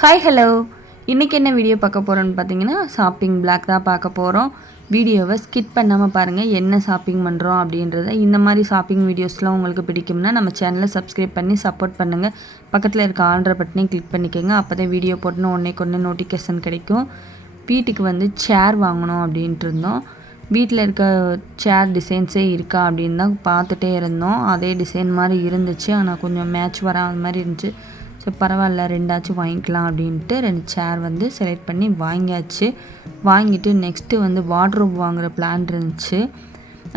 Hi hello இன்றைக்கி என்ன video பார்க்க போகிறோன்னு பார்த்தீங்கன்னா ஷாப்பிங் பிளாக் தான் பார்க்க போகிறோம் வீடியோவை ஸ்கிப் பண்ணாமல் பாருங்கள் என்ன ஷாப்பிங் பண்ணுறோம் அப்படின்றத. இந்த மாதிரி ஷாப்பிங் வீடியோஸ்லாம் உங்களுக்கு பிடிக்கும்னா நம்ம சேனலை சப்ஸ்கிரைப் பண்ணி சப்போர்ட் பண்ணுங்கள் பக்கத்தில் இருக்க ஆல்ட்ரு பட்டனையும் கிளிக் பண்ணிக்கோங்க. அப்போ தான் வீடியோ போட்டுன்னு ஒன்றே கொண்டு நோட்டிஃபிகேஷன் கிடைக்கும். வீட்டுக்கு வந்து சேர் வாங்கணும் அப்படின்ட்டு இருந்தோம். வீட்டில் இருக்க சேர் டிசைன்ஸே இருக்கா அப்படின்னு தான் பார்த்துட்டே இருந்தோம். அதே டிசைன் மாதிரி இருந்துச்சு. ஆனால் கொஞ்சம் மேட்ச் வராத மாதிரி இருந்துச்சு. ஸோ பரவாயில்ல ரெண்டாச்சும் வாங்கிக்கலாம் அப்படின்ட்டு ரெண்டு சேர் வந்து செலக்ட் பண்ணி வாங்கியாச்சு. வாங்கிட்டு நெக்ஸ்ட்டு வந்து வாட்ரோப் வாங்குகிற பிளான் இருந்துச்சு.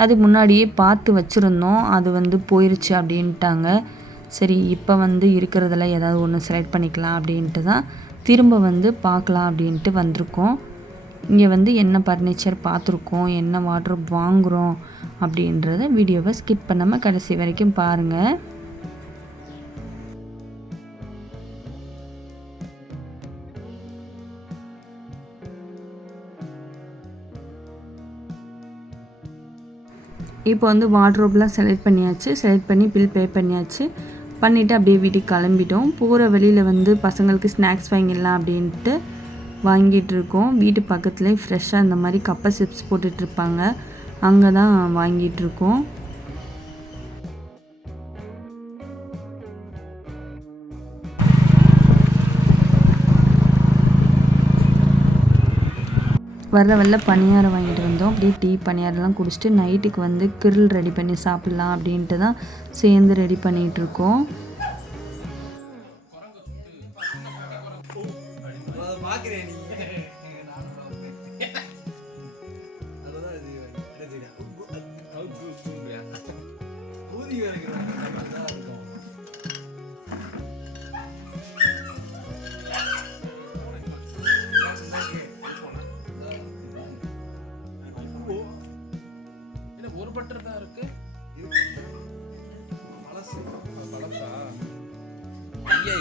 அது முன்னாடியே பார்த்து வச்சுருந்தோம் அது வந்து போயிருச்சு அப்படின்ட்டாங்க. சரி இப்போ வந்து இருக்கிறதுல ஏதாவது ஒன்று செலக்ட் பண்ணிக்கலாம் அப்படின்ட்டு தான் திரும்ப வந்து பார்க்கலாம் அப்படின்ட்டு வந்திருக்கோம். இங்கே வந்து என்ன ஃபர்னிச்சர் பார்த்துருக்கோம் என்ன வாட்ரோப் வாங்குகிறோம் அப்படின்றத வீடியோவை ஸ்கிப் பண்ணாமல் கடைசி வரைக்கும் பாருங்கள் இப்போ வந்து வார்ட்ரோப்லாம் செலக்ட் பண்ணியாச்சு. செலக்ட் பண்ணி பில் பே பண்ணியாச்சு. பண்ணிவிட்டு அப்படியே வீட்டுக்கு கிளம்பிட்டோம். போகிற வழியில் வந்து பசங்களுக்கு ஸ்நாக்ஸ் வாங்கிடலாம் அப்படின்ட்டு வாங்கிட்டு இருக்கோம். வீட்டு பக்கத்துலேயே ஃப்ரெஷ்ஷாக இந்த மாதிரி கப்பை சிப்ஸ் போட்டுட்ருப்பாங்க அங்கே தான் வாங்கிட்டு இருக்கோம். வர்ற வரல பணியாரம் வாங்கிட்டு வந்தோம். அப்படியே டீ பணியாரம்லாம் குடிச்சிட்டு நைட்டுக்கு வந்து கிரில் ரெடி பண்ணி சாப்பிட்லாம் அப்படின்ட்டு தான் சேர்ந்து ரெடி பண்ணிகிட்ருக்கோம்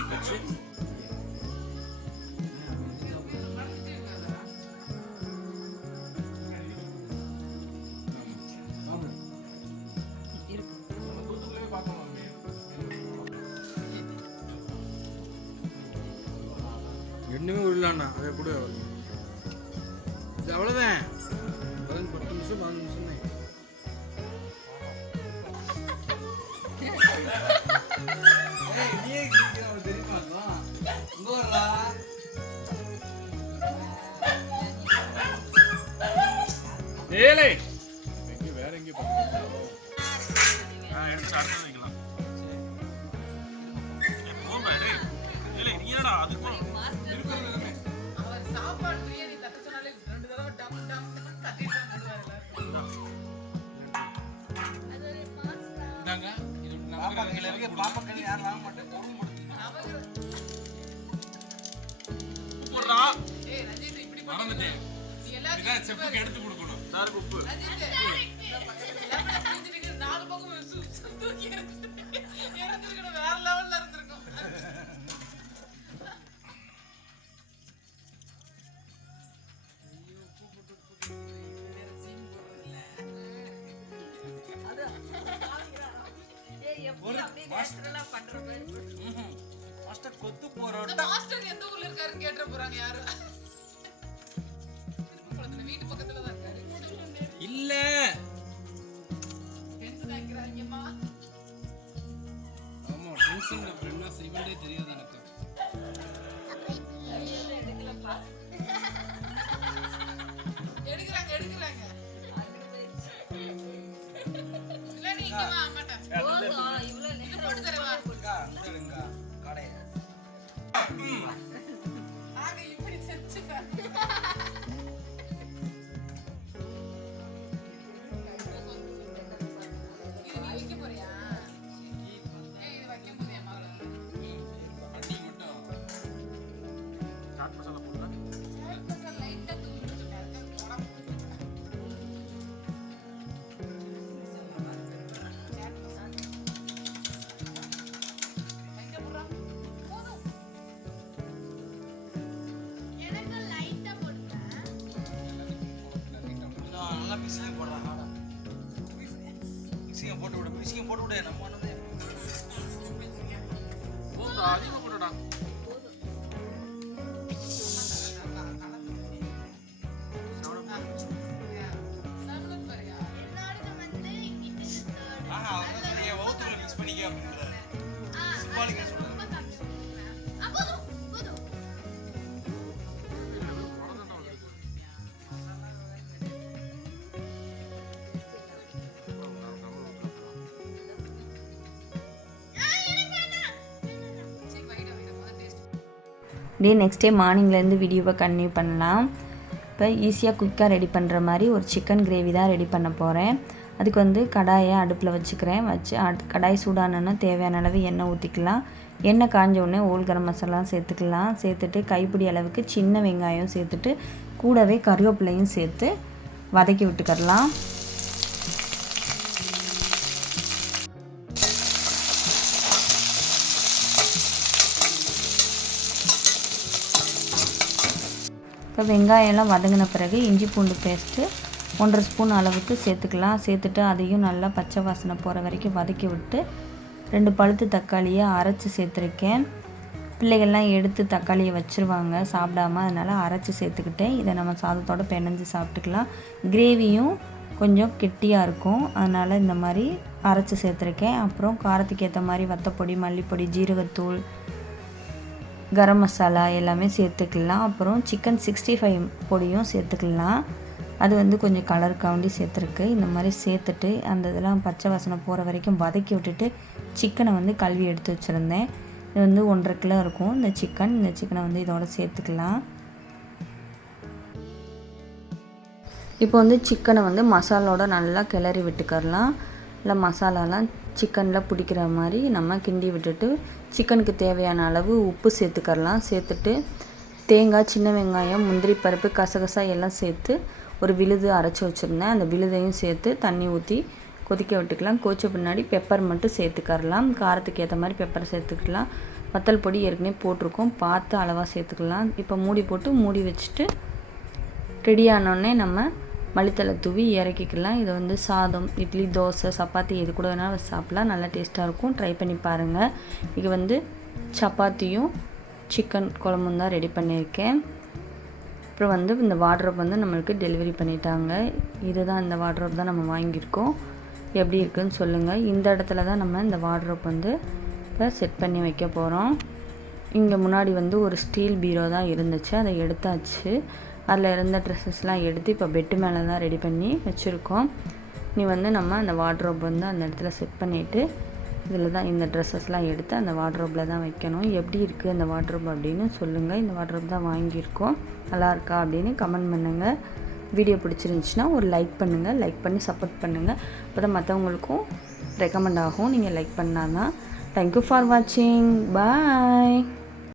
போச்சு என்னமே உருளாண்ணா அதை கூட இது அவ்வளோதான் பதினஞ்சு பத்து நிமிஷம் பதினஞ்சு நிமிஷம் தான் Ha ha ha! தெரியுமா இங்க வரலா வேற எங்க போறீங்க எடுத்து அடுத்து வைக்கலாம் போமா நீ அதுக்கு சாப்பாடு பிரியாணி தட்ட சொன்னாலே ரெண்டு தடவை டம் டம் தட்டிட்டு தான் இது பாப்பா கையில இருக்க யாரும் வாங்க மாட்டேன் பொண்ணு இப்படி மறந்துட்டேன் நீ எடுத்து கொடுக்கணும் சாருக்கு உப்பு. நாலு பக்கம் வேற சு- மாஸ்டர் கொத்து மாஸ்டர் எந்த ஊர்ல இருக்காருன்னு கேட்டுற போறாங்க யாரும் திருப்பூரத்துல வீட்டு பக்கத்துல தான் இருக்காரு. இல்ல. டென்ஷன் ஆக்கிறாங்கம்மா ஆமா டென்ஷன் என்ன செய்வதே தெரியாது எனக்கு? எடுக்கிறாங்க எடுக்கிறாங்க. இல்ல நீ இங்க வா அம்மாட்ட கடை இப்படி செஞ்சுக்க விசில் போடுறாங்க ஆடா மிக்சியை போட்டு விடு மிக்சியை போட்டு விடு நம்ம ஒன்று போடா அதிகமாக போடுடா ஆஹா அவங்க நிறைய வகுத்துகளை மிக்ஸ் பண்ணிக்க அப்படின்றாரு சிம்பாலிக்காக சொல்கிறார் அப்படியே நெக்ஸ்ட் டே மார்னிங்லேருந்து வீடியோவை கன்டினியூ பண்ணலாம். இப்போ ஈஸியாக குயிக்காக ரெடி பண்ணுற மாதிரி ஒரு சிக்கன் கிரேவி தான் ரெடி பண்ண போகிறேன் அதுக்கு வந்து கடாயை அடுப்பில் வச்சுக்கிறேன். வச்சு அடு கடாய் சூடானோன்னா தேவையான அளவு எண்ணெய் ஊற்றிக்கலாம் எண்ணெய் காஞ்ச உடனே ஓல் கரம் மசாலா சேர்த்துக்கலாம். சேர்த்துட்டு கைப்பிடி அளவுக்கு சின்ன வெங்காயம் சேர்த்துட்டு கூடவே கருவேப்பிலையும் சேர்த்து வதக்கி விட்டுக்கரலாம் இப்போ வெங்காயம்லாம் வதங்கின பிறகு இஞ்சி பூண்டு பேஸ்ட்டு ஒன்றரை ஸ்பூன் அளவுக்கு சேர்த்துக்கலாம். சேர்த்துட்டு அதையும் நல்லா பச்சை வாசனை போகிற வரைக்கும் வதக்கி விட்டு ரெண்டு பழுத்து தக்காளியை அரைச்சி சேர்த்துருக்கேன். பிள்ளைகள்லாம் எடுத்து தக்காளியை வச்சுருவாங்க சாப்பிடாம. அதனால் அரைச்சி சேர்த்துக்கிட்டேன். இதை நம்ம சாதத்தோடு பிணைஞ்சு சாப்பிட்டுக்கலாம். கிரேவியும் கொஞ்சம் கெட்டியாக இருக்கும். அதனால் இந்த மாதிரி அரைச்சி சேர்த்துருக்கேன். அப்புறம் காரத்துக்கு ஏற்ற மாதிரி வத்தப்பொடி மல்லிப்பொடி ஜீரகத்தூள் கரம் மசாலா எல்லாமே சேர்த்துக்கலாம். அப்புறம் சிக்கன் சிக்ஸ்டி ஃபைவ் பொடியும் சேர்த்துக்கலாம். அது வந்து கொஞ்சம் கலருக்காண்டி சேர்த்துருக்கு. இந்த மாதிரி சேர்த்துட்டு அந்த இதெல்லாம் பச்சை வாசனை போகிற வரைக்கும் வதக்கி விட்டுட்டு சிக்கனை வந்து கழுவி எடுத்து வச்சுருந்தேன். இது வந்து ஒன்றரை கிலோ இருக்கும். இந்த சிக்கன் இந்த சிக்கனை வந்து இதோட சேர்த்துக்கலாம். இப்போ வந்து சிக்கனை வந்து மசாலோட நல்லா கிளறி விட்டுக்கரலாம். இல்லை மசாலாலாம் சிக்கனில் பிடிக்கிற மாதிரி நம்ம கிண்டி விட்டுட்டு சிக்கனுக்கு தேவையான அளவு உப்பு சேர்த்துக்கரலாம் சேர்த்துட்டு தேங்காய் சின்ன வெங்காயம் முந்திரி பருப்பு கசகசா எல்லாம் சேர்த்து ஒரு விழுது அரைச்சி வச்சுருந்தேன். அந்த விழுதையும் சேர்த்து தண்ணி ஊற்றி கொதிக்க விட்டுக்கலாம். கொதிச்ச பின்னாடி பெப்பர் மட்டும் சேர்த்துக்கரலாம் காரத்துக்கு ஏற்ற மாதிரி பெப்பர் சேர்த்துக்கலாம். வத்தல் பொடி ஏற்கனவே போட்டிருக்கோம். பார்த்து அளவாக சேர்த்துக்கலாம். இப்போ மூடி போட்டு மூடி வச்சுட்டு ரெடி ஆனோடனே நம்ம மல்லித்தலை தூவி இறக்கிக்கலாம். இதை வந்து சாதம் இட்லி தோசை சப்பாத்தி எது கூட வேணாலும் சாப்பிட்லாம். நல்லா டேஸ்ட்டாக இருக்கும். ட்ரை பண்ணி பாருங்கள் இது வந்து சப்பாத்தியும் சிக்கன் குழம்பும் தான் ரெடி பண்ணியிருக்கேன். அப்புறம் வந்து இந்த வாட்ரோப் வந்து நம்மளுக்கு டெலிவரி பண்ணிட்டாங்க. இதுதான் இந்த வாட்ரோப் தான் நம்ம வாங்கியிருக்கோம். எப்படி இருக்குதுன்னு சொல்லுங்கள் இந்த இடத்துல தான் நம்ம இந்த வாட்ரோப் வந்து இப்போ செட் பண்ணி வைக்க போகிறோம் இங்கே முன்னாடி வந்து ஒரு ஸ்டீல் பீரோ தான் இருந்துச்சு. அதை எடுத்தாச்சு. அதில் இருந்த ட்ரெஸ்ஸஸ்லாம் எடுத்து இப்போ பெட்டு மேலே தான் ரெடி பண்ணி வச்சுருக்கோம். நீ வந்து நம்ம அந்த வார்ட்ரோப் வந்து அந்த இடத்துல செட் பண்ணிவிட்டு இதில் தான் இந்த ட்ரெஸ்ஸஸ்லாம் எடுத்து அந்த வார்ட்ரோப்பில் தான் வைக்கணும். எப்படி இருக்குது அந்த வார்ட்ரோப் அப்படின்னு சொல்லுங்கள் இந்த வார்ட்ரோப் தான் வாங்கியிருக்கோம். நல்லாயிருக்கா அப்படின்னு கமெண்ட் பண்ணுங்கள் வீடியோ பிடிச்சிருந்துச்சின்னா ஒரு லைக் பண்ணுங்கள் லைக் பண்ணி சப்போர்ட் பண்ணுங்கள் அப்போ தான் மற்றவங்களுக்கும் ரெக்கமெண்ட் ஆகும். நீங்கள் லைக் பண்ணால் தான் தேங்க்யூ ஃபார் வாட்சிங் பாய்